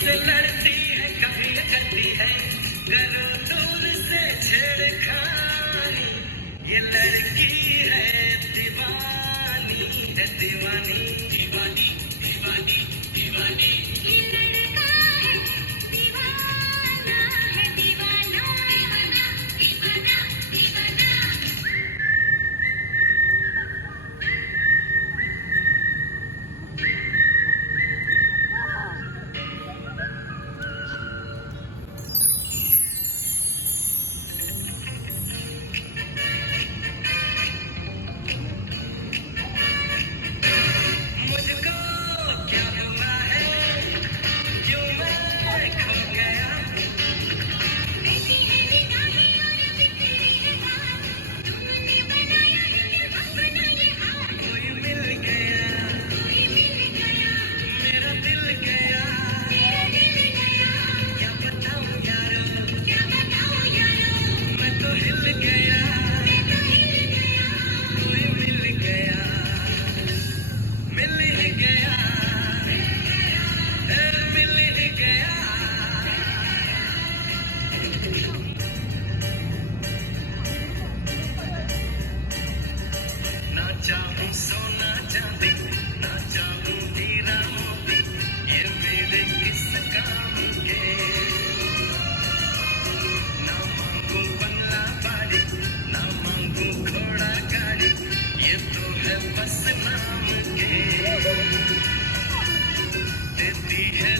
से लड़ती है कभी करती है, करो दूर से छेड़खानी। ये लड़की है दीवानी, है दीवानी दीवानी दीवानी दीवानी। ये लड़का है दीवाना, है दीवाना दीवाना दीवाना दीवाना। मुझको क्या हुआ है, क्यों मैं खो गया। ऐसी है निगाहें और बिखरी है बात, तुमने बनाया है दिल अपना ये हाल। कोई मिल गया, कोई मिल गया, मेरा दिल गया। मेरा दिल गया। क्या बताऊं यारो, क्या बताऊं यारो, मैं तो हिल गया। मैं तो हिल गया। कोई मिल गया, मिल ही गया, मिल ही गया। ना चाहूं सोना चांदी, ना चाहूं हीरा मोती, ये मेरे किस काम के। ना मांगू बंगला बाड़ी, ना मांगू घोड़ा गाड़ी, ये तो है बस नाम के। देती है